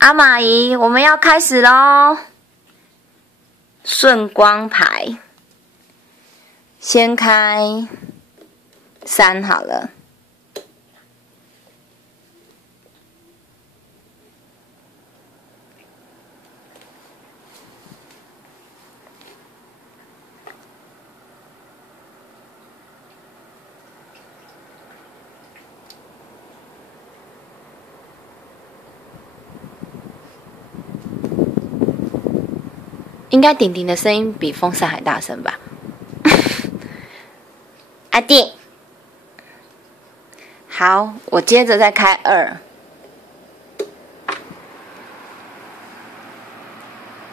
阿玛姨，我们要开始喽！顺光牌，先开3好了。应该顶顶的声音比风扇还大声吧？阿弟，好，我接着再开2，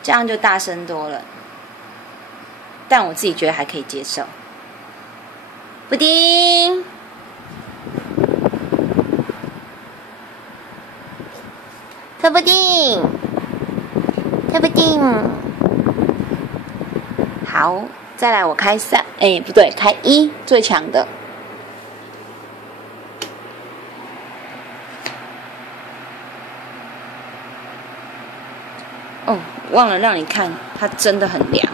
这样就大声多了，但我自己觉得还可以接受。布丁，特布丁，特布丁。好，再来我开3，不对，开1最强的。哦，忘了让你看，它真的很凉。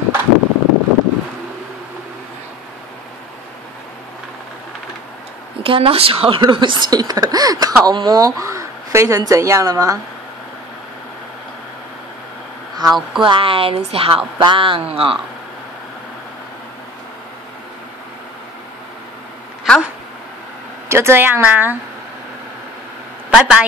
你看到小露西的烤膜飞成怎样了吗？好乖，露西好棒哦！好，就这样啦，拜拜。